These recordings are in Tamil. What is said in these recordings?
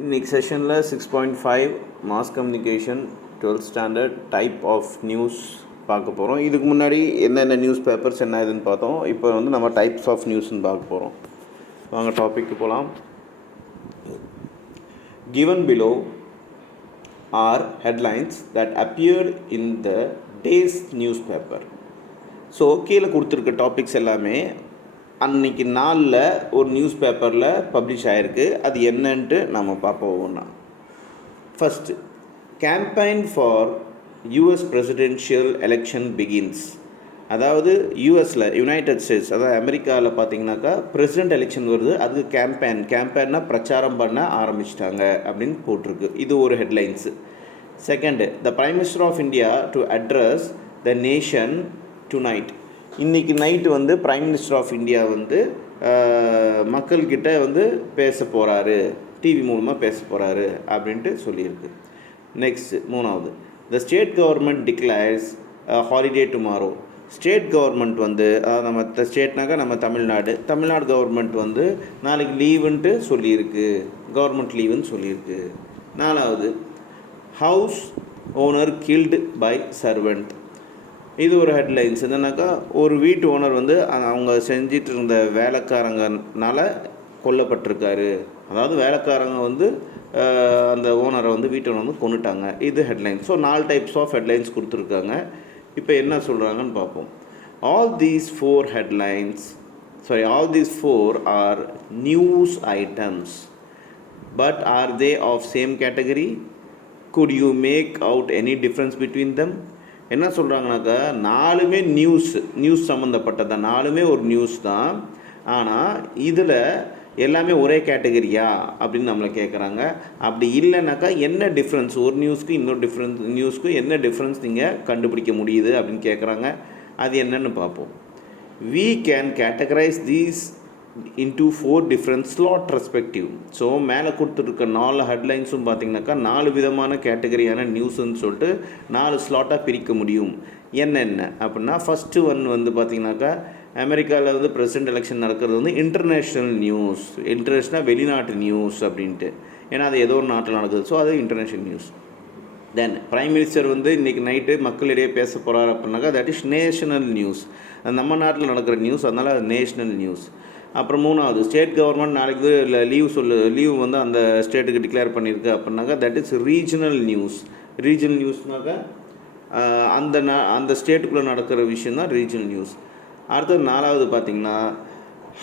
இன்னைக்கு செஷனில் 6.5 mass communication 12th standard type of news பார்க்க போகிறோம். இதுக்கு முன்னாடி என்னென்ன நியூஸ் பேப்பர்ஸ் என்ன இதுன்னு பார்த்தோம். இப்போ வந்து நம்ம டைப்ஸ் ஆஃப் நியூஸ்ன்னு பார்க்க போகிறோம். வாங்க டாபிக்கு போகலாம். Given below are headlines that appeared in the day's newspaper. So கீழே கொடுத்துருக்க டாபிக்ஸ் எல்லாமே அன்றைக்கி நாளில் ஒரு நியூஸ் பேப்பரில் பப்ளிஷ் ஆகிருக்கு. அது என்னன்ட்டு நம்ம பார்ப்போம் ஒவ்வொன்றா. First, campaign for US presidential election begins. அதாவது யூஎஸில், யுனைடெட் ஸ்டேட்ஸ், அதாவது அமெரிக்காவில் பார்த்தீங்கன்னாக்கா பிரசிடென்ட் எலெக்ஷன் வருது. அதுக்கு கேம்பெயின்னா பிரச்சாரம் பண்ண ஆரம்பிச்சிட்டாங்க அப்படின்னு போட்டிருக்கு. இது ஒரு headlines. Second, the prime minister of India to address the nation tonight. இன்றைக்கி நைட்டு வந்து பிரைம் மினிஸ்டர் ஆஃப் இந்தியா வந்து மக்கள்கிட்ட வந்து பேச போகிறாரு, டிவி மூலமாக பேச போகிறாரு அப்படின்ட்டு சொல்லியிருக்கு. நெக்ஸ்ட், மூணாவது, the state government declares holiday tomorrow. State government வந்து நம்ம ஸ்டேட்னாக்கா நம்ம தமிழ்நாடு கவர்மெண்ட் வந்து நாளைக்கு லீவுன்ட்டு சொல்லியிருக்கு, கவர்மெண்ட் லீவுன்னு சொல்லியிருக்கு. நாலாவது, house owner killed by servant. இது ஒரு ஹெட்லைன்ஸ். என்னன்னாக்கா ஒரு வீட்டு ஓனர் வந்து அவங்க செஞ்சிட்டு இருந்த வேலைக்காரங்கனால கொல்லப்பட்டிருக்காரு. அதாவது வேலைக்காரங்க வந்து அந்த ஓனரை வந்து வீட்டு ஓனர் வந்து கொண்டுட்டாங்க. இது headlines. So 4 types of headlines கொடுத்துருக்காங்க. இப்போ என்ன சொல்கிறாங்கன்னு பார்ப்போம். All these four are news items, but are they of same category? Could you make out any difference between them? என்ன சொல்கிறாங்கனாக்கா, 4மே நியூஸ் சம்மந்தப்பட்டது தான், 4மே ஒரு நியூஸ் தான். ஆனால் இதில் எல்லாமே ஒரே கேட்டகரியா அப்படின்னு நம்மளை கேட்குறாங்க. அப்படி இல்லைனாக்கா என்ன டிஃப்ரென்ஸ், ஒரு நியூஸ்க்கு இன்னொரு நியூஸ்க்கு என்ன டிஃப்ரென்ஸ் நீங்கள் கண்டுபிடிக்க முடியுது அப்படின்னு கேட்குறாங்க. அது என்னன்னு பார்ப்போம். We can categorize these into 4 different slot respective. So மேலே கொடுத்துருக்க 4 ஹெட்லைன்ஸும் பார்த்திங்கனாக்கா 4 விதமான கேட்டகரியான நியூஸுன்னு சொல்லிட்டு 4 ஸ்லாட்டாக பிரிக்க முடியும். என்னென்ன அப்படின்னா, ஃபஸ்ட்டு ஒன் வந்து பார்த்திங்கனாக்கா அமெரிக்காவில் வந்து பிரசிடென்ட் எலெக்ஷன் நடக்கிறது வந்து இன்டர்நேஷ்னல் நியூஸ். இன்டர்நேஷ்னல் வெளிநாட்டு நியூஸ் அப்படின்ட்டு, ஏன்னா அது ஏதோ ஒரு நாட்டில் நடக்குது. ஸோ அது இன்டர்நேஷ்னல் நியூஸ். தென் பிரைம் மினிஸ்டர் வந்து இன்றைக்கி நைட்டு மக்களிடையே பேச போகிறார் அப்படின்னாக்கா தட் இஸ் நேஷ்னல் நியூஸ். அது நம்ம நாட்டில் நடக்கிற நியூஸ், அதனால் அது நேஷ்னல் நியூஸ். அப்புறம் மூணாவது, ஸ்டேட் கவர்மெண்ட் நாளைக்கு லீவ் வந்து அந்த ஸ்டேட்டுக்கு டிக்ளேர் பண்ணியிருக்கு அப்படின்னாக்கா that is regional news. Regional நியூஸ்னாக்கா அந்த ஸ்டேட்டுக்குள்ளே நடக்கிற விஷயம் தான் ரீஜனல் நியூஸ். அடுத்தது 4வது பார்த்திங்கன்னா,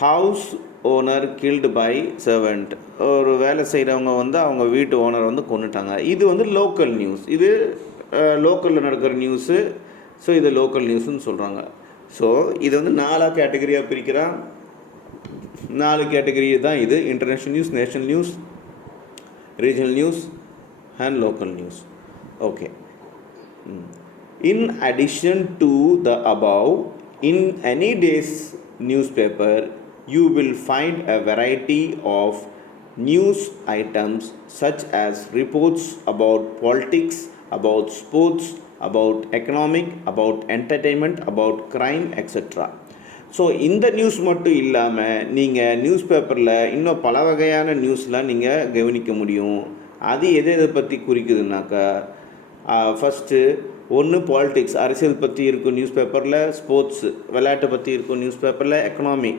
house owner killed by servant. ஒரு வேலை செய்கிறவங்க வந்து அவங்க வீட்டு ஓனர் வந்து கொண்டுட்டாங்க. இது வந்து லோக்கல் நியூஸ். இது லோக்கலில் நடக்கிற நியூஸு. ஸோ இது லோக்கல் நியூஸுன்னு சொல்கிறாங்க. ஸோ இது வந்து 4 கேட்டகரியாக பிரிக்கிறான். 4 கேட்டகரி தான் இது: international news, national news, regional news and local news. Okay. In addition to the above, in any day's newspaper, you will find a variety of news items such as reports about politics, about sports, about economic, about entertainment, about crime, etc. So இந்த நியூஸ் மட்டும் இல்லாமல் நீங்கள் நியூஸ் பேப்பரில் இன்னும் பல வகையான நியூஸ்லாம் நீங்கள் கவனிக்க முடியும். அது எதை பற்றி குறிக்குதுனாக்கா, ஃபஸ்ட்டு ஒன்று பாலிட்டிக்ஸ், அரசியல் பற்றி இருக்கும் நியூஸ் பேப்பரில். ஸ்போர்ட்ஸு, விளையாட்டை பற்றி இருக்கும் நியூஸ் பேப்பரில். எக்கனாமி,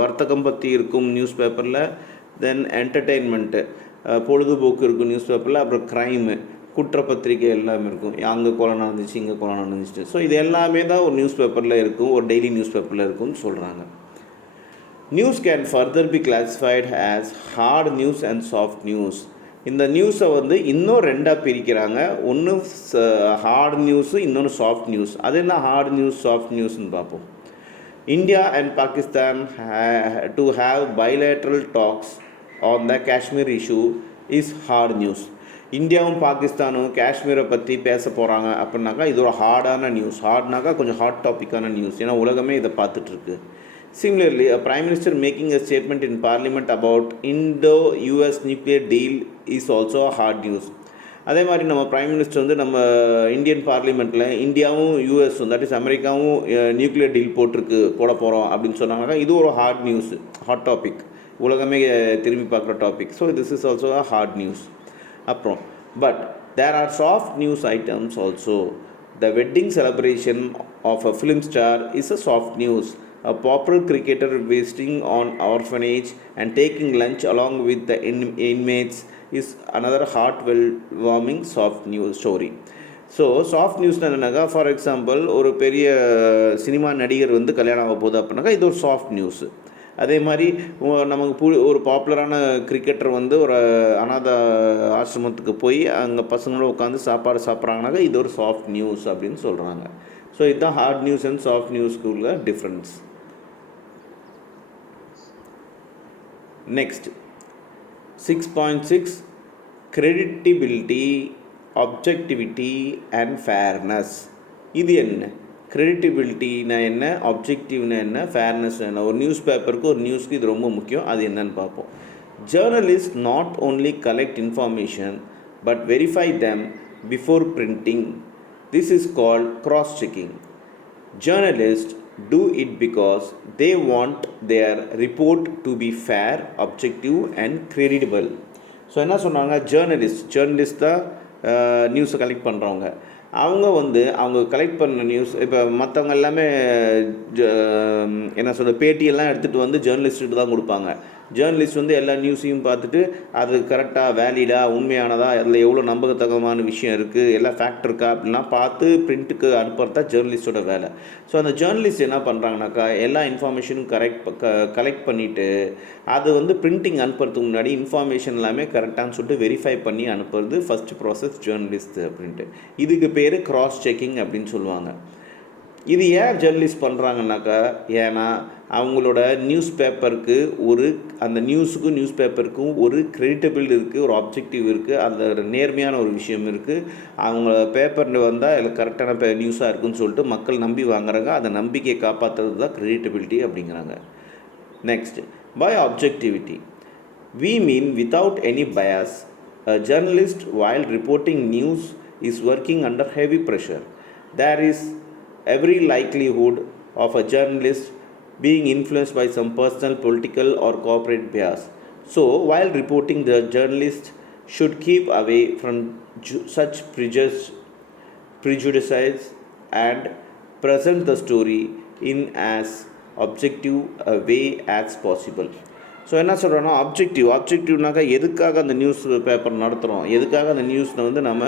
வர்த்தகம் பற்றி இருக்கும் நியூஸ் பேப்பரில். தென் என்டர்டெயின்மெண்ட்டு, பொழுதுபோக்கு இருக்கும் நியூஸ் பேப்பரில். அப்புறம் க்ரைமு, குற்றப்பத்திரிகை எல்லாமே இருக்கும். அங்கே கொலை நடந்துச்சு, இங்கே கொலை நடந்துச்சு. ஸோ இது எல்லாமே தான் ஒரு நியூஸ் பேப்பரில் இருக்கும், ஒரு டெய்லி நியூஸ் பேப்பரில் இருக்கும்னு சொல்கிறாங்க. News can further be classified as hard news and soft news. இந்த நியூஸை வந்து இன்னும் 2ஆக பிரிக்கிறாங்க. ஒன்று ஹார்ட் நியூஸு, இன்னொன்று சாஃப்ட் நியூஸ். அது என்ன ஹார்ட் நியூஸ், சாஃப்ட் நியூஸ்ன்னு பார்ப்போம். India and Pakistan to have bilateral talks on the Kashmir issue is hard news. இந்தியாவும் பாகிஸ்தானும் காஷ்மீரை பற்றி பேச போகிறாங்க அப்படின்னாக்கா இது ஒரு ஹார்டான நியூஸ். ஹார்ட்னாக்கா கொஞ்சம் ஹாட் டாப்பிக்கான நியூஸ், ஏன்னா உலகமே இதை பார்த்துட்ருக்கு. Similarly, a prime minister making a statement in parliament about Indo-US nuclear deal is also a hard news. அதே மாதிரி நம்ம பிரைம் மினிஸ்டர் வந்து நம்ம இந்தியன் பார்லிமெண்ட்டில் இந்தியாவும் யூஎஸும், தட் இஸ் அமெரிக்காவும் நியூக்ளியர் டீல் போட போகிறோம் அப்படின்னு சொன்னாங்கன்னா இது ஒரு ஹார்ட் நியூஸ், ஹாட் டாபிக். உலகமே திரும்பி பார்க்குற topic. So this is also a hard news. அப்புறம் but there are soft news items also. The wedding celebration of a film star is a soft news. A popular cricketer visiting on orphanage and taking lunch along with the inmates is another heart-warming soft news story. So soft நியூஸ்னால் என்னன்னாக்கா, ஃபார் எக்ஸாம்பிள் ஒரு பெரிய சினிமா நடிகர் வந்து கல்யாணம் ஆக போகுது அப்படின்னாக்கா இது ஒரு சாஃப்ட் நியூஸு. அதே மாதிரி நமக்கு ஒரு பாப்புலரான கிரிக்கெட்டர் வந்து ஒரு அனாத ஆசிரமத்துக்கு போய் அங்கே பசங்களும் உட்காந்து சாப்பாடு சாப்பிட்றாங்கனாக்கா இது ஒரு சாஃப்ட் நியூஸ் அப்படின்னு சொல்கிறாங்க. ஸோ இதுதான் ஹார்ட் நியூஸ் அண்ட் சாஃப்ட் நியூஸ்க்கு உள்ள difference. Next 6.6 credibility, objectivity and fairness. இது என்ன? கிரெடிட்டிபிலிட்டினா என்ன, ஆப்ஜெக்டிவ்னா என்ன, ஃபேர்னஸ்னா என்ன? ஒரு நியூஸ் பேப்பருக்கு ஒரு நியூஸ்க்கு இது ரொம்ப முக்கியம். அது என்னன்னு பார்ப்போம். Journalist not only collect information but verify them before printing. This is called cross checking. Journalist do it because they want their report to be fair, objective and credible. So என்ன சொன்னாங்க, ஜேர்னலிஸ்ட் தான் நியூஸை கலெக்ட் பண்ணுறவங்க. அவங்க கலெக்ட் பண்ண நியூஸ் இப்போ மற்றவங்க எல்லாமே என்ன சொல்கிற பேட்டியெல்லாம் எடுத்துகிட்டு வந்து ஜேர்னலிஸ்ட்டு தான் கொடுப்பாங்க. ஜேர்னலிஸ்ட் வந்து எல்லா நியூஸையும் பார்த்துட்டு அது கரெக்டாக வேலிடாக உண்மையானதா, அதில் எவ்வளோ நம்பகத்தகமான விஷயம் இருக்குது, எல்லாம் ஃபேக்ட் இருக்கா அப்படின்லாம் பார்த்து பிரிண்ட்டுக்கு அனுப்புறது தான் ஜேர்னலிஸ்ட்டோட வேலை. ஸோ அந்த ஜேர்னலிஸ்ட் என்ன பண்ணுறாங்கனாக்கா எல்லா இன்ஃபர்மேஷனும் கலெக்ட் பண்ணிவிட்டு அது வந்து பிரிண்டிங் அனுப்புறதுக்கு முன்னாடி இன்ஃபர்மேஷன் எல்லாமே கரெக்டானு சொல்லிட்டு வெரிஃபை பண்ணி அனுப்புறது ஃபஸ்ட் ப்ராசஸ் ஜேர்னலிஸ்ட் அப்படின்ட்டு. இதுக்கு பேர் கிராஸ் செக்கிங் அப்படின்னு சொல்லுவாங்க. இது ஏன் ஜேர்னலிஸ்ட் பண்ணுறாங்கனாக்கா, ஏன்னா அவங்களோட நியூஸ் பேப்பருக்கு அந்த நியூஸுக்கும் நியூஸ் பேப்பருக்கும் ஒரு கிரெடிட்டபிள் இருக்குது, ஒரு ஆப்ஜெக்டிவ் இருக்குது, அதில் நேர்மையான ஒரு விஷயம் இருக்குது. அவங்க பேப்பர் வந்தால் அதில் கரெக்டான நியூஸாக இருக்குதுன்னு சொல்லிட்டு மக்கள் நம்பி வாங்குறாங்க. அந்த நம்பிக்கையை காப்பாற்றுறது தான் கிரெடிட்டபிலிட்டி அப்படிங்கிறாங்க. Next, by objectivity we mean without any bias. A journalist while reporting news is working under heavy pressure. There is every likelihood of a journalist being influenced by some personal, political or corporate bias. So while reporting, the journalist should keep away from such prejudices and present the story in as objective a way as possible. So என்ன சொல்கிறோன்னா, ஆப்ஜெக்டிவ்னாக்கா எதுக்காக அந்த நியூஸ் பேப்பர் நடத்துகிறோம், எதுக்காக அந்த நியூஸில் வந்து நம்ம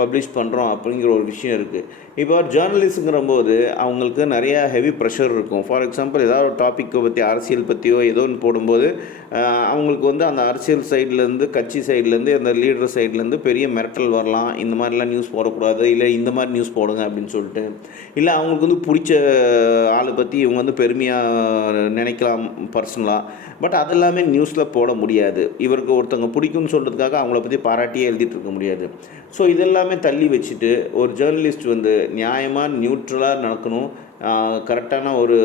பப்ளிஷ் பண்ணுறோம் அப்படிங்கிற ஒரு விஷயம் இருக்குது. இப்போ ஜேர்னலிஸ்ட்டுங்கிற போது அவங்களுக்கு நிறையா ஹெவி ப்ரெஷர் இருக்கும். ஃபார் எக்ஸாம்பிள் ஏதாவது ஒரு டாப்பிக்கை பற்றி, அரசியல் பற்றியோ ஏதோ ஒன்று போடும்போது அவங்களுக்கு வந்து அந்த அரசியல் சைட்லேருந்து, கட்சி சைட்லேருந்து, அந்த லீடர் சைட்லேருந்து பெரிய மிரட்டல் வரலாம். இந்த மாதிரிலாம் நியூஸ் போடக்கூடாது, இல்லை இந்த மாதிரி நியூஸ் போடுங்க அப்படின்னு சொல்லிட்டு. இல்லை அவங்களுக்கு வந்து பிடிச்ச ஆளை பற்றி இவங்க வந்து பெருமையாக நினைக்கலாம் பர்சனலாக. பட் அதெல்லாமே நியூஸில் போட முடியாது. இவருக்கு ஒருத்தவங்க பிடிக்கும்னு சொல்கிறதுக்காக அவங்கள பற்றி பாராட்டியே எழுதிட்டு இருக்க முடியாது. ஸோ இதெல்லாமே தள்ளி வச்சுட்டு ஒரு ஜேர்னலிஸ்ட் வந்து நியாயமாக நியூட்ரலாக நடக்கணும், கரெக்டான ஒரு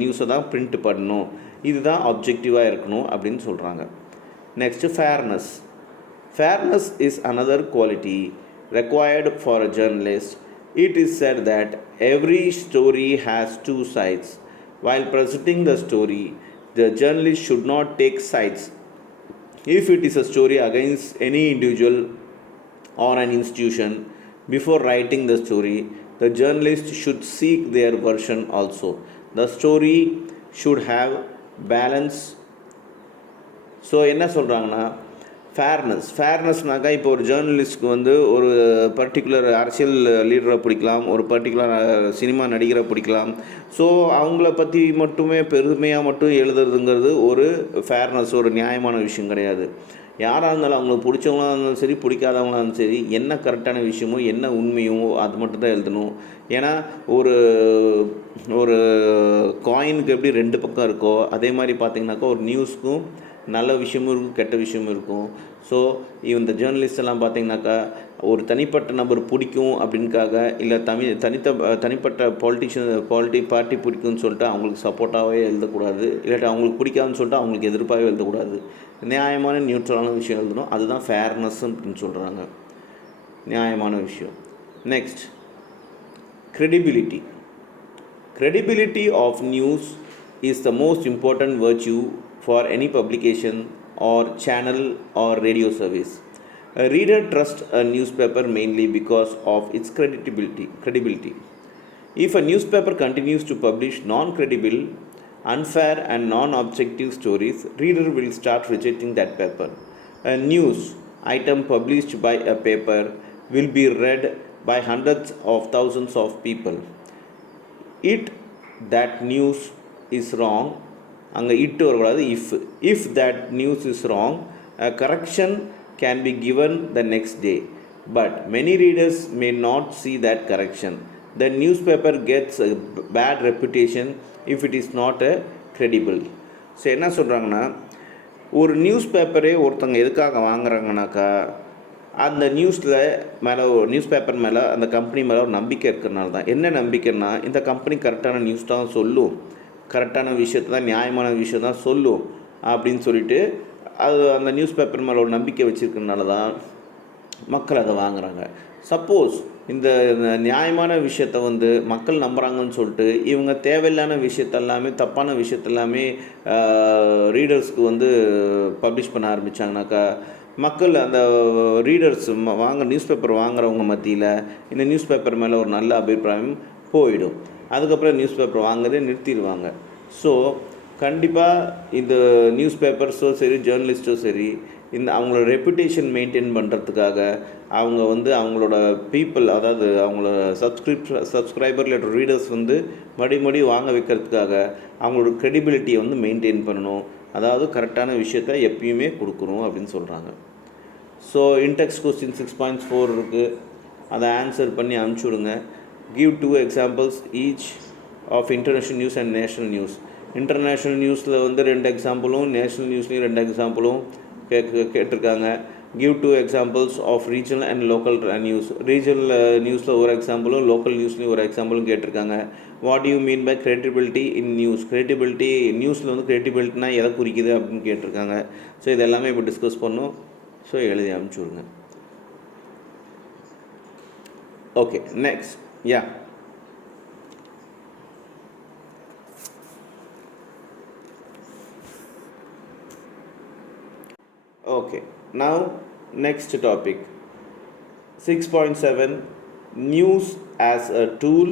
நியூஸை தான் பிரிண்ட் பண்ணணும், இதுதான் ஆப்ஜெக்டிவாக இருக்கணும் அப்படின்னு சொல்கிறாங்க. Next fairness is another quality required for a journalist. It is said that every story has two sides. While presenting the story, the journalist should not take sides. If it is a story against any individual or an institution, before writing the story, the journalist should seek their version also. The story should have balance. So என்ன சொல்கிறாங்கன்னா, ஃபேர்னஸ்னாக்கா இப்போ ஒரு ஜேர்னலிஸ்ட்க்கு வந்து ஒரு பர்டிகுலர் அரசியல் லீடரை பிடிக்கலாம், ஒரு பர்டிகுலர் சினிமா நடிகரை பிடிக்கலாம். ஸோ அவங்கள பற்றி மட்டுமே பெருமையாக மட்டும் எழுதுறதுங்கிறது ஒரு ஃபேர்னஸ், ஒரு நியாயமான விஷயம் கிடையாது. யாராக இருந்தாலும் அவங்களுக்கு பிடிச்சவங்களாக இருந்தாலும் சரி, பிடிக்காதவங்களாக இருந்தாலும் சரி, என்ன கரெக்டான விஷயமோ என்ன உண்மையோ அது மட்டும்தான் எழுதணும். ஏன்னா ஒரு காயினுக்கு எப்படி ரெண்டு பக்கம் இருக்கோ அதே மாதிரி பார்த்திங்கனாக்கா ஒரு நியூஸ்க்கும் நல்ல விஷயமும் இருக்கும், கெட்ட விஷயமும் இருக்கும். ஸோ இந்த ஜேர்னலிஸ்ட் எல்லாம் பார்த்திங்கனாக்கா ஒரு தனிப்பட்ட நபர் பிடிக்கும் அப்படின்காக, இல்லை தனிப்பட்ட பார்ட்டி பிடிக்கும்னு சொல்லிட்டு அவங்களுக்கு சப்போர்ட்டாகவே எழுதக்கூடாது, இல்லாட்டி அவங்களுக்கு பிடிக்காதுன்னு சொல்லிட்டு அவங்களுக்கு எதிர்ப்பாகவே எழுதக்கூடாது. நியாயமான நியூட்ரலான விஷயம் எழுதணும். அதுதான் ஃபேர்னஸ் அப்படின்னு சொல்கிறாங்க, நியாயமான விஷயம். Next, credibility of news is the most important virtue for any publication or channel or radio service. A reader trusts a newspaper mainly because of its credibility. If a newspaper continues to publish non-credible, unfair and non-objective stories, reader will start rejecting that paper. A news item published by a paper will be read by hundreds of thousands of people. It that news is wrong, அங்கே இட்டு வரக்கூடாது, if that news is wrong, a correction can be given the next day, but many readers may not see that correction. The newspaper gets a bad reputation if it is not a credible. So என்ன சொல்கிறாங்கன்னா, ஒரு நியூஸ் பேப்பரே ஒருத்தங்க எதுக்காக வாங்குறாங்கனாக்கா, அந்த நியூஸ் பேப்பர் மேலே அந்த கம்பெனி மேலே ஒரு நம்பிக்கை இருக்கிறனால தான். என்ன நம்பிக்கைன்னா, இந்த கம்பெனி கரெக்டான நியூஸ் தான் சொல்லும், கரெக்டான விஷயத்தை தான், நியாயமான விஷயம் தான் சொல்லும் அப்படின்னு சொல்லிட்டு அது அந்த நியூஸ் பேப்பர் மேலே ஒரு நம்பிக்கை வச்சுருக்கிறனால தான் மக்கள் அதை வாங்குகிறாங்க. சப்போஸ் இந்த நியாயமான விஷயத்தை மக்கள் நம்புகிறாங்கன்னு சொல்லிட்டு இவங்க தேவையில்லான விஷயத்தெல்லாமே, தப்பான விஷயத்தெல்லாமே ரீடர்ஸ்க்கு பப்ளிஷ் பண்ண ஆரம்பித்தாங்கனாக்கா, மக்கள் அந்த ரீடர்ஸ் நியூஸ் பேப்பர் வாங்குறவங்க மத்தியில் இந்த நியூஸ் பேப்பர் மேலே ஒரு நல்ல அபிப்பிராயம் போயிடும். அதுக்கப்புறம் நியூஸ் பேப்பர் வாங்குறதே நிறுத்திடுவாங்க. ஸோ கண்டிப்பாக இந்த நியூஸ் பேப்பர்ஸோ சரி, ஜேர்னலிஸ்ட்டோ சரி, அவங்களோட ரெப்புடேஷன் மெயின்டைன் பண்ணுறதுக்காக அவங்க அவங்களோட பீப்புள், அதாவது அவங்களோட சப்ஸ்கிரைபர் இல்லை ரீடர்ஸ் மறுபடி வாங்க வைக்கிறதுக்காக அவங்களோட க்ரெடிபிலிட்டியை மெயின்டைன் பண்ணணும். அதாவது கரெக்டான விஷயத்தை எப்பயுமே கொடுக்கணும் அப்படின்னு சொல்கிறாங்க. ஸோ இன்டெக்ஸ்ட் கொஸ்டின் 6.4 இருக்குது, அதை ஆன்சர் பண்ணி அனுப்பிச்சி விடுங்க. Give 2 examples each of international news and national news. International நியூஸில் 2 எக்ஸாம்பிளும், நேஷ்னல் நியூஸ்லேயும் 2 எக்ஸாம்பிளும் கேட்டிருக்காங்க. Give 2 examples of regional and local news. Regional நியூஸில் ஒரு எக்ஸாம்பிளும், லோக்கல் நியூஸ்லேயும் ஒரு எக்ஸாம்பிளும் கேட்டிருக்காங்க. What you mean by credibility in news? Credibility நியூஸில் கிரெடிபிலிட்டினா எதை குறிக்குது அப்படின்னு கேட்டிருக்காங்க. ஸோ இது எல்லாமே இப்போ டிஸ்கஸ் பண்ணோம். ஸோ எழுதி அனுப்பிச்சி விடுங்க. Okay, next. Yeah, okay, now next topic 6.7 news as a tool,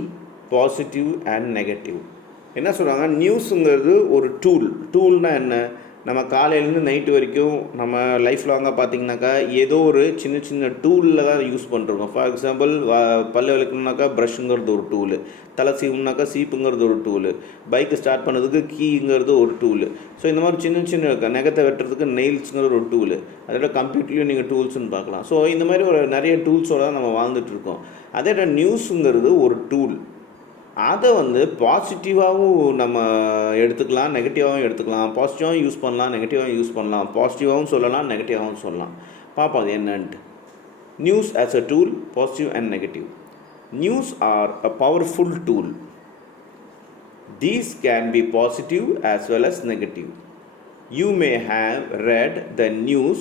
positive and negative. என்ன சொல்கிறாங்க, நியூஸுங்கிறது ஒரு டூல்னால் என்ன, நம்ம காலையிலேருந்து நைட்டு வரைக்கும் நம்ம லைஃப் லாங்காக பார்த்திங்கனாக்கா ஏதோ ஒரு சின்ன டூலில் தான் யூஸ் பண்ணுறோம். ஃபார் எக்ஸாம்பிள், பல்லு விளக்கணுனாக்கா ப்ரஷ்ங்கிறது ஒரு டூலு, தலை சீவுனாக்கா சீப்புங்கிறது ஒரு டூலு, பைக்கு ஸ்டார்ட் பண்ணதுக்கு கீங்கிறது ஒரு டூலு. ஸோ இந்த மாதிரி சின்ன நகத்தை வெட்டுறதுக்கு நெயில்ஸுங்கிறது ஒரு டூலு. அதோட கம்ப்யூட்டர்லேயும் நீங்கள் டூல்ஸ்னு பார்க்கலாம். ஸோ இந்த மாதிரி ஒரு நிறைய டூல்ஸோடு தான் நம்ம வாழ்ந்துட்டுருக்கோம். அதே நியூஸுங்கிறது ஒரு டூல். அதை பாசிட்டிவாகவும் நம்ம எடுத்துக்கலாம், நெகட்டிவாகவும் எடுத்துக்கலாம். பாசிட்டிவாகவும் யூஸ் பண்ணலாம், நெகட்டிவாகவும் யூஸ் பண்ணலாம். பாசிட்டிவாகவும் சொல்லலாம், நெகட்டிவாகவும் சொல்லலாம். பார்ப்போம் அது என்னன்ட்டு. News as a tool, positive and negative. News are a powerful tool. These can be positive as well as negative. You may have read the news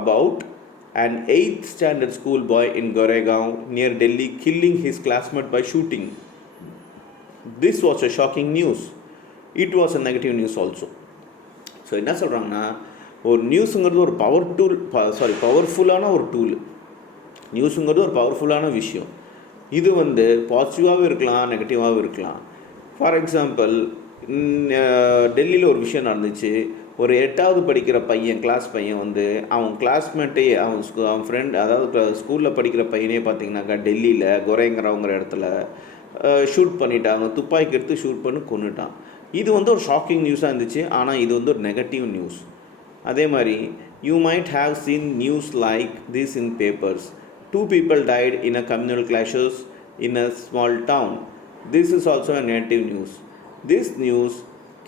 about an 8th standard school boy in Goregaon near Delhi killing his classmate by shooting. This was a shocking news. It was a negative news also. So என்ன சொல்கிறாங்கன்னா, ஒரு நியூஸுங்கிறது ஒரு பவர்ஃபுல்லான ஒரு டூல். நியூஸுங்கிறது ஒரு பவர்ஃபுல்லான விஷயம். இது பாசிட்டிவாகவும் இருக்கலாம், நெகட்டிவாகவும் இருக்கலாம். ஃபார் எக்ஸாம்பிள், டெல்லியில் ஒரு விஷயம் நடந்துச்சு. ஒரு 8வது படிக்கிற பையன், கிளாஸ் பையன் அவன் கிளாஸ்மேட்டே, அவன் ஃப்ரெண்ட், அதாவது ஸ்கூலில் படிக்கிற பையனே பார்த்திங்கனாக்கா டெல்லியில் கொரைங்கிறவங்கிற இடத்துல ஷூட் பண்ணிட்டாங்க. துப்பாக்கி எடுத்து ஷூட் பண்ணி கொன்னுட்டான். இது ஒரு ஷாக்கிங் நியூஸாக இருந்துச்சு. ஆனால் இது ஒரு நெகட்டிவ் நியூஸ். அதே மாதிரி you might have seen news like this in papers. 2 people died in a communal clashes in a small town. This is also a negative news. This news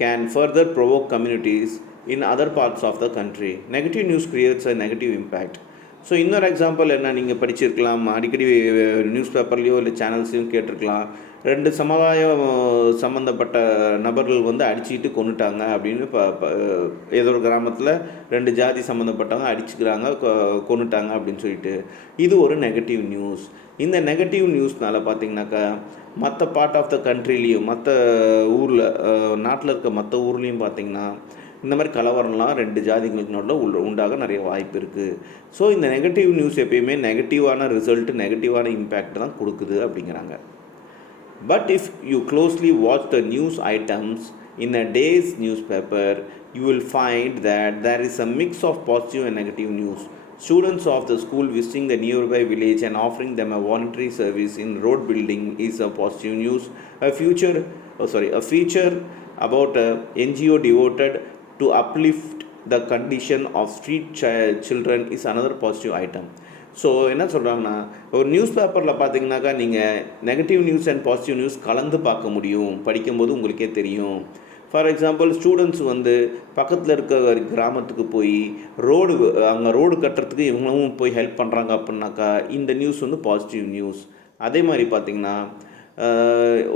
can further provoke communities in other parts of the country. Negative news creates a negative impact. So இன்னொரு எக்ஸாம்பிள் என்ன, நீங்கள் படிச்சிருக்கலாம், அடிக்கடி நியூஸ் பேப்பர்லேயோ இல்லை சேனல்ஸையும் கேட்டிருக்கலாம். 2 சமுதாயம் சம்மந்தப்பட்ட நபர்கள் வந்து அடிச்சுக்கிட்டு கொன்னுட்டாங்க அப்படின்னு ஏதோ ஒரு கிராமத்தில் 2 ஜாதி சம்மந்தப்பட்டவங்க அடிச்சுக்கிறாங்க, கொன்னுட்டாங்க அப்படின்னு சொல்லிட்டு. இது ஒரு நெகட்டிவ் நியூஸ். இந்த நெகட்டிவ் நியூஸ்னால் பார்த்திங்கனாக்கா மற்ற பார்ட் ஆஃப் த கண்ட்ரிலையும், மற்ற ஊரில், நாட்டில் இருக்க மற்ற ஊர்லேயும் பார்த்திங்கன்னா இந்த மாதிரி கலவரம்லாம் 2 ஜாதிகளுக்கு நடுவில் உண்டாக நிறைய வாய்ப்பு இருக்குது. ஸோ இந்த நெகட்டிவ் நியூஸ் எப்பயுமே நெகட்டிவான ரிசல்ட்டு, நெகட்டிவான இம்பேக்ட் தான் கொடுக்குது அப்படிங்கிறாங்க. But if you closely watch the news items in a days news paper, you will find that there is a mix of positive and negative news. Students of the school visiting the nearby village and offering them a voluntary service in road building is a positive news. A feature about a NGO devoted to uplift the condition of street children is another positive item. So என்ன சொல்கிறாங்கன்னா, ஒரு நியூஸ் பேப்பரில் பார்த்தீங்கன்னாக்கா நீங்கள் negative news and positive news கலந்து பார்க்க முடியும், படிக்கும்போது உங்களுக்கே தெரியும். ஃபார் எக்ஸாம்பிள், ஸ்டூடெண்ட்ஸ் வந்து பக்கத்தில் இருக்க கிராமத்துக்கு போய் அங்கே ரோடு கட்டுறதுக்கு இவங்களும் போய் ஹெல்ப் பண்ணுறாங்க அப்படின்னாக்கா இந்த நியூஸ் வந்து பாசிட்டிவ் நியூஸ். அதே மாதிரி பார்த்திங்கன்னா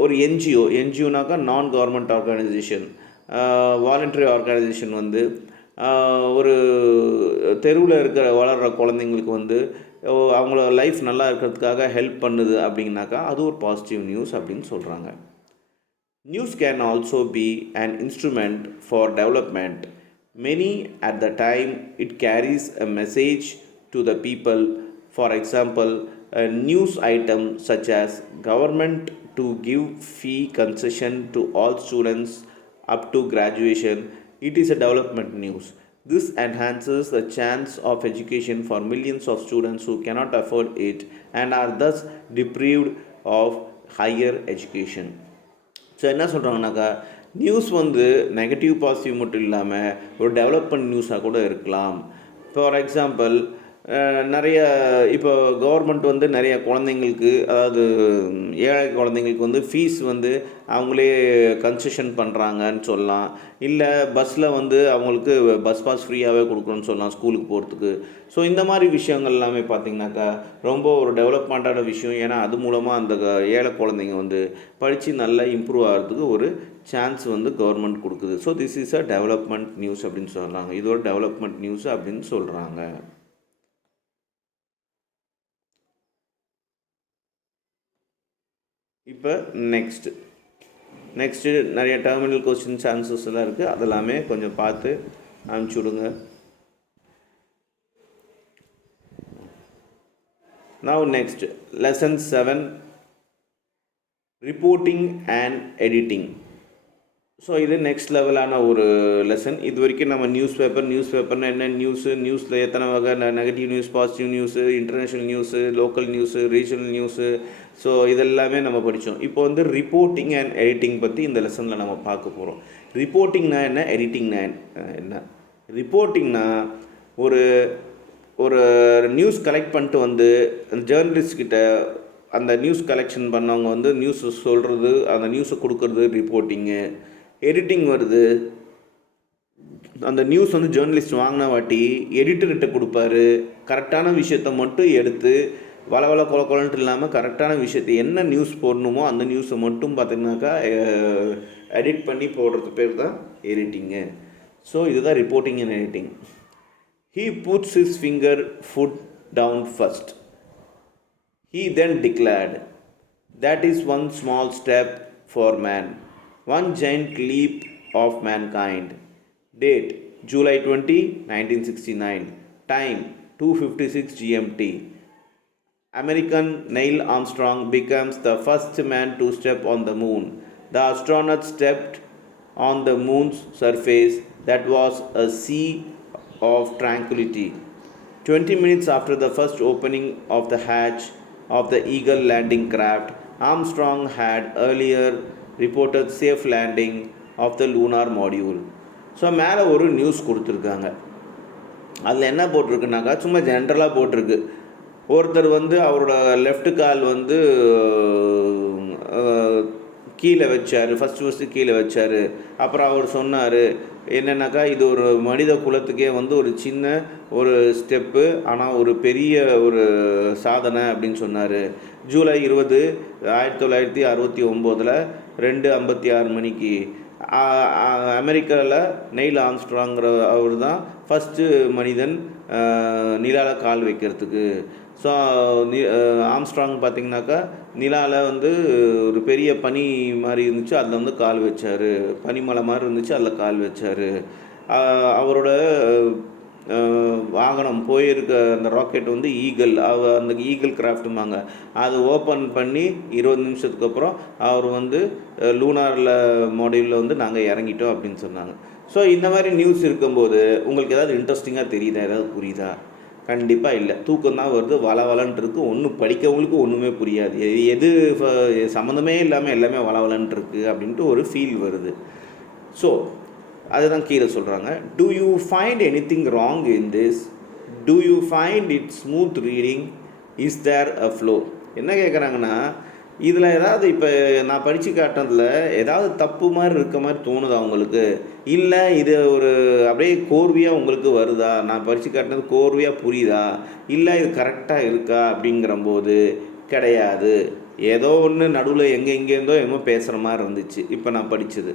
ஒரு என்ஜிஓனாக்கா நான் கவர்மெண்ட் ஆர்கனைசேஷன், வாலண்டரி ஆர்கனைசேஷன் வந்து ஒரு தெருவில் வளர்கிற குழந்தைங்களுக்கு வந்து அவங்கள லைஃப் நல்லா இருக்கிறதுக்காக ஹெல்ப் பண்ணுது அப்படின்னாக்கா அது ஒரு பாசிட்டிவ் நியூஸ் அப்படின்னு சொல்கிறாங்க. News can also be an instrument for development. Many at the time it carries a message to the people. For example, a news item such as government to give fee concession to all students up to graduation, it is a development news. This enhances the chance of education for millions of students who cannot afford it and are thus deprived of higher education. So என்ன சொல்கிறாங்கனாக்கா, நியூஸ் வந்து நெகட்டிவ் பாசிட்டிவ் மட்டும் இல்லாமல் ஒரு டெவலப்மெண்ட் நியூஸாக கூட இருக்கலாம். ஃபார் எக்ஸாம்பிள், நிறைய இப்போ கவர்மெண்ட் வந்து நிறைய குழந்தைங்களுக்கு, அதாவது ஏழை குழந்தைங்களுக்கு வந்து ஃபீஸ் வந்து அவங்களே கன்செஷன் பண்ணுறாங்கன்னு சொல்லலாம். இல்லை பஸ்ஸில் வந்து அவங்களுக்கு பஸ் பாஸ் ஃப்ரீயாகவே கொடுக்குறோன்னு சொல்லலாம் ஸ்கூலுக்கு போகிறதுக்கு. ஸோ இந்த மாதிரி விஷயங்கள் எல்லாமே பார்த்திங்கனாக்கா ரொம்ப ஒரு டெவலப்மெண்ட்டான விஷயம். ஏன்னா அது மூலமாக அந்த ஏழை குழந்தைங்க வந்து படித்து நல்லா இம்ப்ரூவ் ஆகிறதுக்கு ஒரு சான்ஸ் வந்து கவர்மெண்ட் கொடுக்குது. So this is a development news அப்படின்னு சொல்கிறாங்க. இது ஒரு டெவலப்மெண்ட் நியூஸ் அப்படின்னு சொல்கிறாங்க. இப்போ நெக்ஸ்ட்டு நிறைய டெர்மினல் கொஸ்டின்ஸ் ஆன்சர்ஸ் எல்லாம் இருக்குது, அதெல்லாமே கொஞ்சம் பார்த்து அனுப்பிச்சி விடுங்க. Now next, lesson 7, reporting and editing. So இது நெக்ஸ்ட் லெவலான ஒரு லெசன். இது வரைக்கும் நம்ம நியூஸ் பேப்பர்னா என்ன, நியூஸில் எத்தனை வகை, negative news, positive news, international news, local news, regional news, so இதெல்லாமே நம்ம படித்தோம். இப்போ வந்து ரிப்போர்ட்டிங் அண்ட் எடிட்டிங் பற்றி இந்த லெசனில் நம்ம பார்க்க போகிறோம். ரிப்போர்ட்டிங்னா என்ன, எடிட்டிங்னா என்ன. ரிப்போர்ட்டிங்னா ஒரு ஒரு நியூஸ் கலெக்ட் பண்ணிட்டு வந்து ஜேர்னலிஸ்ட்கிட்ட அந்த நியூஸ் கலெக்ஷன் பண்ணவங்க வந்து நியூஸ் சொல்கிறது, அந்த நியூஸை கொடுக்கறது ரிப்போர்ட்டிங்கு. எடிட்டிங் வருது, அந்த நியூஸ் வந்து ஜேர்னலிஸ்ட் வாங்கின வாட்டி எடிட்டர்கிட்ட கொடுப்பாரு. கரெக்டான விஷயத்தை மட்டும் எடுத்து வள கொலன்ட்டு இல்லாமல் கரெக்டான விஷயத்தை என்ன நியூஸ் போடணுமோ அந்த நியூஸை மட்டும் பார்த்திங்கனாக்கா எடிட் பண்ணி போடுறது பேர் தான் எடிட்டிங்கு. ஸோ இதுதான் reporting and editing. He puts his foot down first. He then declared, "That is one small step for man, one giant leap of mankind." Date, July 20, 1969. Time, 2:56 GMT. American Neil Armstrong becomes the first man to step on the moon. The astronaut stepped on the moon's surface that was a sea of tranquility. 20 minutes after the first opening of the hatch of the Eagle landing craft, Armstrong had earlier reported safe landing of the lunar module. So மேலே ஒரு நியூஸ் கொடுத்துருக்காங்க. அதில் என்ன போட்டிருக்குனாக்கா, சும்மா ஜென்ரலாக போட்டிருக்கு. ஒருத்தர் வந்து அவரோட லெஃப்ட் கால் வந்து கீழே வச்சார், ஃபஸ்ட்டு கீழே வச்சார். அப்புறம் அவர் சொன்னார் என்னென்னாக்கா, இது ஒரு மனித குலத்துக்கே வந்து ஒரு சின்ன ஒரு ஸ்டெப்பு, ஆனால் ஒரு பெரிய ஒரு சாதனை அப்படின்னு சொன்னார். ஜூலை 20 1969 2:56 மணிக்கு அமெரிக்காவில் நெயில் ஆம்ஸ்ட்ராங்கிற அவர் தான் ஃபஸ்ட்டு மனிதன் நிலாவில் கால் வைக்கிறதுக்கு. ஸோ ஆம்ஸ்ட்ராங் பார்த்திங்கனாக்கா நிலாவில் வந்து ஒரு பெரிய பனி மாதிரி இருந்துச்சு, அதில் வந்து கால் வச்சார். பனிமலை மாதிரி இருந்துச்சு, அதில் கால் வச்சார். அவரோட வாகனம் போயிருக்க அந்த ராக்கெட் வந்து ஈகிள், அந்த ஈகிள் கிராஃப்ட்டுமாங்க, அது ஓப்பன் பண்ணி 20 நிமிஷத்துக்கு அப்புறம் அவர் வந்து லூனாரில் மாடியூலில் வந்து நாங்கள் இறங்கிட்டோம் அப்படின்னு சொன்னாங்க. ஸோ இந்த மாதிரி நியூஸ் இருக்கும்போது உங்களுக்கு ஏதாவது இன்ட்ரெஸ்டிங்காக தெரியுதா, ஏதாவது புரியுதா? கண்டிப்பாக இல்லை. தூக்கம் தான் வருது, வளவலன்ட்டு இருக்குது. ஒன்றும் படிக்கவங்களுக்கு ஒன்றுமே புரியாது. எது சம்மந்தமே இல்லாமல் எல்லாமே வளவலன்ட்டு இருக்குது அப்படின்ட்டு ஒரு ஃபீல் வருது. ஸோ அதுதான் கீழே சொல்கிறாங்க. Do you find anything wrong in this? Do you find it smooth reading? Is there a flow? என்ன கேட்குறாங்கன்னா, இதில் ஏதாவது இப்போ நான் படித்து காட்டுறதுல ஏதாவது தப்பு மாதிரி இருக்க மாதிரி தோணுதா உங்களுக்கு? இல்லை இது ஒரு அப்படியே கோர்வையாக உங்களுக்கு வருதா? நான் படித்து காட்டினது கோர்வையாக புரியுதா? இல்லை இது கரெக்டாக இருக்கா? அப்படிங்கிறம்போது கிடையாது. ஏதோ ஒன்று நடுவில் எங்கேருந்தோ என்னமோ பேசுகிற மாதிரி இருந்துச்சு இப்போ நான் படித்தது.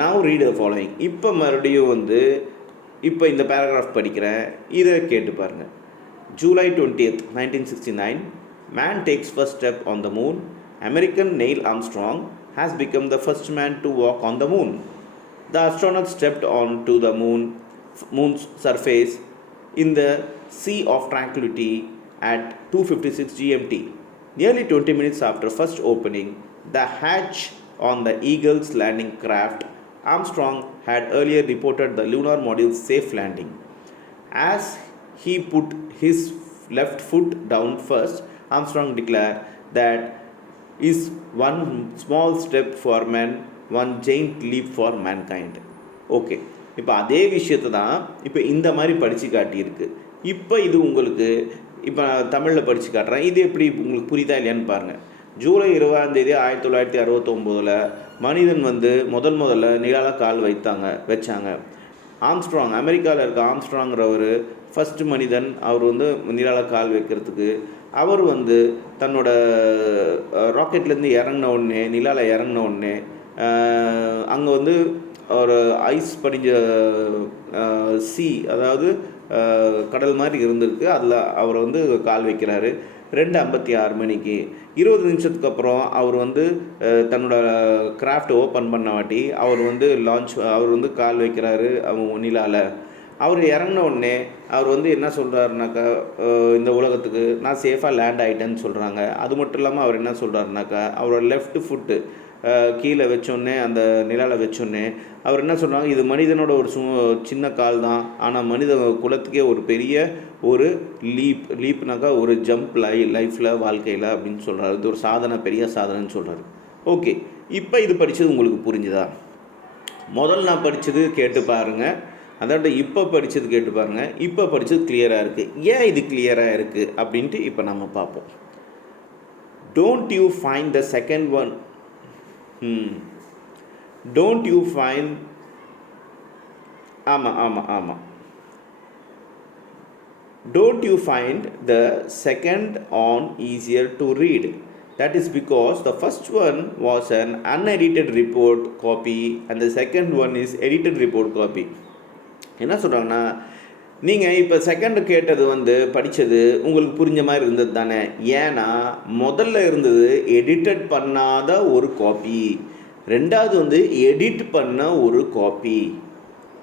Now read the following. இப்போ மறுபடியும் வந்து இப்போ இந்த பேராகிராஃப் படிக்கிறேன், இதை கேட்டு பாருங்கள். July 20th 1969, man takes first step on the moon. American Neil Armstrong has become the first man to walk on the moon. The astronaut stepped onto the moon's surface in the Sea of Tranquility at 2:56 GMT. Nearly 20 minutes after first opening the hatch on the Eagle's landing craft, Armstrong had earlier reported the lunar module's safe landing. As he put his left foot down first, Armstrong declared that is one small step for man, one giant leap for mankind. Okay, இப்போ அதே விஷயத்தை தான் இப்போ இந்த மாதிரி படித்து காட்டியிருக்கு. இப்போ இது உங்களுக்கு இப்போ தமிழில் படித்து காட்டுறேன், இது எப்படி உங்களுக்கு புரியுதா இல்லையான்னு பாருங்கள். ஜூலை 20 1969 மனிதன் வந்து முதல்ல நிலாவில் கால் வச்சாங்க. ஆம்ஸ்ட்ராங், அமெரிக்காவில் இருக்க ஆம்ஸ்ட்ராங்கிறவர் ஃபஸ்ட்டு மனிதன். அவர் வந்து நிலாவில் கால் வைக்கிறதுக்கு அவர் வந்து தன்னோட ராக்கெட்லேருந்து இறங்கின உடனே, நிலாவில் இறங்கின உடனே அங்கே வந்து ஒரு ஐஸ் படிஞ்ச அதாவது கடல் மாதிரி இருந்திருக்கு, அதில் அவர் வந்து கால் வைக்கிறாரு 2:56 மணிக்கு. 20 நிமிஷத்துக்கு அப்புறம் அவர் வந்து தன்னோட கிராஃப்ட் ஓப்பன் பண்ண வாட்டி அவர் வந்து கால் வைக்கிறாரு நிலாவில். அவர் இறங்கின உடனே அவர் வந்து என்ன சொல்கிறாருனாக்கா, இந்த உலகத்துக்கு நான் சேஃபாக லேண்ட் ஆகிட்டேன்னு சொல்கிறாங்க. அது மட்டும் இல்லாமல் அவர் என்ன சொல்கிறாருனாக்கா, அவரோட லெஃப்ட் ஃபுட்டு கீழே வச்சோடனே, அந்த நிலாவில் வச்சோடனே அவர் என்ன சொல்கிறாங்க, இது மனிதனோட ஒரு சின்ன கால் தான், ஆனால் மனித குலத்துக்கே ஒரு பெரிய ஒரு லீப்னாக்கா ஒரு ஜம்ப் லைஃப்பில் வாழ்க்கையில் அப்படின்னு சொல்கிறாரு. இது ஒரு சாதனை, பெரிய சாதனைன்னு சொல்கிறாரு. ஓகே, இப்போ இது படித்தது உங்களுக்கு புரிஞ்சுதா? முதல்ல நான் படித்தது கேட்டு பாருங்கள், அதாவது இப்போ படித்தது கேட்டு பாருங்கள். இப்போ படித்தது கிளியராக இருக்குது. ஏன் இது கிளியராக இருக்குது அப்படின்ட்டு இப்போ நம்ம பார்ப்போம். Don't you find the second one don't you find ஆமாம் don't you find the second one easier to read? That is because the first one was an unedited report copy and the second one is edited report copy. என்ன சொல்கிறாங்கன்னா, நீங்கள் இப்போ செகண்டு கேட்டது வந்து படித்தது உங்களுக்கு புரிஞ்ச மாதிரி இருந்தது தானே. ஏன்னா முதல்ல இருந்தது எடிட்டட் பண்ணாத ஒரு காப்பி, ரெண்டாவது வந்து எடிட் பண்ண ஒரு காப்பி.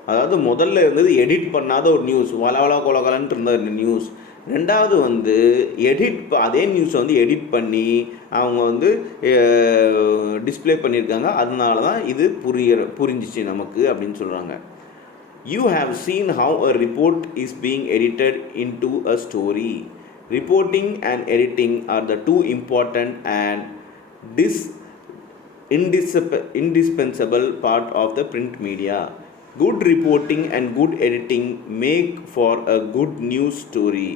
அதாவது முதல்ல இருந்தது எடிட் பண்ணாத ஒரு நியூஸ், வளவளா கொலகலன்ட்டு இருந்த நியூஸ். ரெண்டாவது வந்து அதே நியூஸை வந்து எடிட் பண்ணி அவங்க வந்து டிஸ்பிளே பண்ணியிருக்காங்க. அதனால தான் இது புரிஞ்சிச்சு நமக்கு அப்படின்னு சொல்கிறாங்க. You have seen how a report is being edited into a story. Reporting and editing are the two important and indispensable part of the print media. Good reporting and good editing make for a good news story,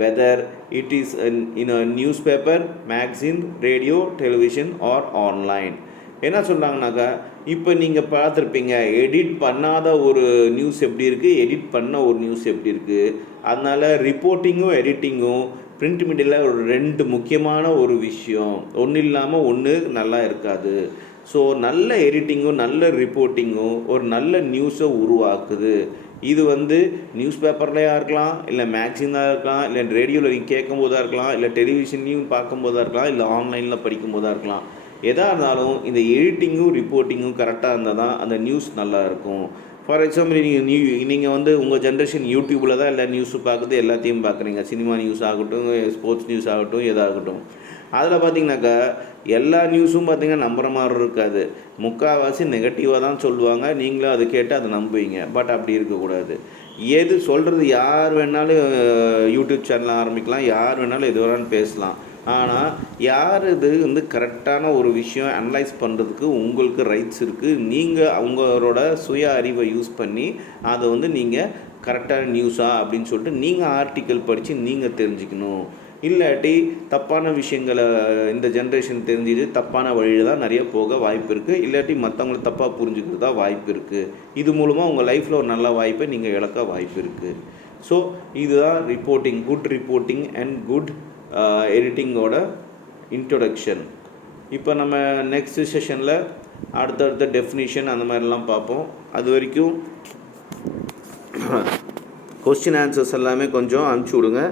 whether it is in a newspaper, magazine, radio, television or online. என்ன சொல்கிறாங்கனாக்கா, இப்போ நீங்கள் பார்த்துருப்பீங்க, எடிட் பண்ணாத ஒரு நியூஸ் எப்படி இருக்குது, எடிட் பண்ண ஒரு நியூஸ் எப்படி இருக்குது. அதனால் ரிப்போர்ட்டிங்கும் எடிட்டிங்கும் பிரிண்ட் மீடியாவில் ஒரு 2 முக்கியமான ஒரு விஷயம். ஒன்று இல்லாமல் ஒன்று நல்லா இருக்காது. ஸோ நல்ல எடிட்டிங்கும் நல்ல ரிப்போர்ட்டிங்கும் ஒரு நல்ல நியூஸை உருவாக்குது. இது நியூஸ் பேப்பர்லையாக இருக்கலாம், இல்லை மேக்சினாக இருக்கலாம், இல்லை ரேடியோவில் நீங்கள் கேட்கும்போதாக இருக்கலாம், இல்லை டெலிவிஷன்லையும் பார்க்கும்போதாக இருக்கலாம், இல்லை ஆன்லைனில் படிக்கும்போதாக இருக்கலாம். எதாக இருந்தாலும் இந்த எடிட்டிங்கும் ரிப்போர்ட்டிங்கும் கரெக்டாக இருந்தால் தான் அந்த நியூஸ் நல்லா இருக்கும். ஃபார் எக்ஸாம்பிள் நீங்கள் உங்கள் ஜென்ரேஷன் யூடியூப்பில் தான் எல்லா நியூஸும் பார்க்குறது, எல்லாத்தையும் பார்க்குறீங்க. சினிமா நியூஸ் ஆகட்டும், ஸ்போர்ட்ஸ் நியூஸ் ஆகட்டும், எதாகட்டும். அதில் பார்த்தீங்கன்னாக்கா எல்லா நியூஸும் பார்த்தீங்கன்னா நம்புகிற மாதிரி இருக்காது. முக்கால்வாசி நெகட்டிவாக தான் சொல்லுவாங்க. நீங்களும் அதை கேட்டு அதை நம்புவீங்க. பட் அப்படி இருக்கக்கூடாது. எது சொல்கிறது யார் வேணாலும் யூடியூப் சேனல் ஆரம்பிக்கலாம், யார் வேணாலும் எது வேணாலும் பேசலாம். ஆனால் யார் இது கரெக்டான ஒரு விஷயம் அனலைஸ் பண்ணுறதுக்கு உங்களுக்கு ரைட்ஸ் இருக்குது. நீங்கள் அவங்களோட சுய அறிவை யூஸ் பண்ணி அதை நீங்கள் கரெக்டான நியூஸா அப்படின்னு சொல்லிட்டு நீங்கள் ஆர்டிக்கல் படித்து நீங்கள் தெரிஞ்சுக்கணும். இல்லாட்டி தப்பான விஷயங்களை இந்த ஜென்ரேஷன் தெரிஞ்சுட்டு தப்பான வழியில் தான் நிறைய போக வாய்ப்பு இருக்குது. இல்லாட்டி மற்றவங்கள தப்பாக புரிஞ்சுக்கிறது தான் வாய்ப்பு இருக்குது. இது மூலமாக உங்கள் லைஃப்பில் ஒரு நல்ல வாய்ப்பை நீங்கள் இழக்க வாய்ப்பு இருக்குது. ஸோ இதுதான் reporting, good reporting and good எடிட்டிங்கோட இன்ட்ரொடக்ஷன். இப்போ நம்ம நெக்ஸ்ட் செஷனில் அடுத்தடுத்த டெஃபினிஷன் அந்த மாதிரிலாம் பார்ப்போம். அது வரைக்கும் கொஸ்டின் ஆன்சர்ஸ் எல்லாமே கொஞ்சம் அனுப்பிச்சி விடுங்க.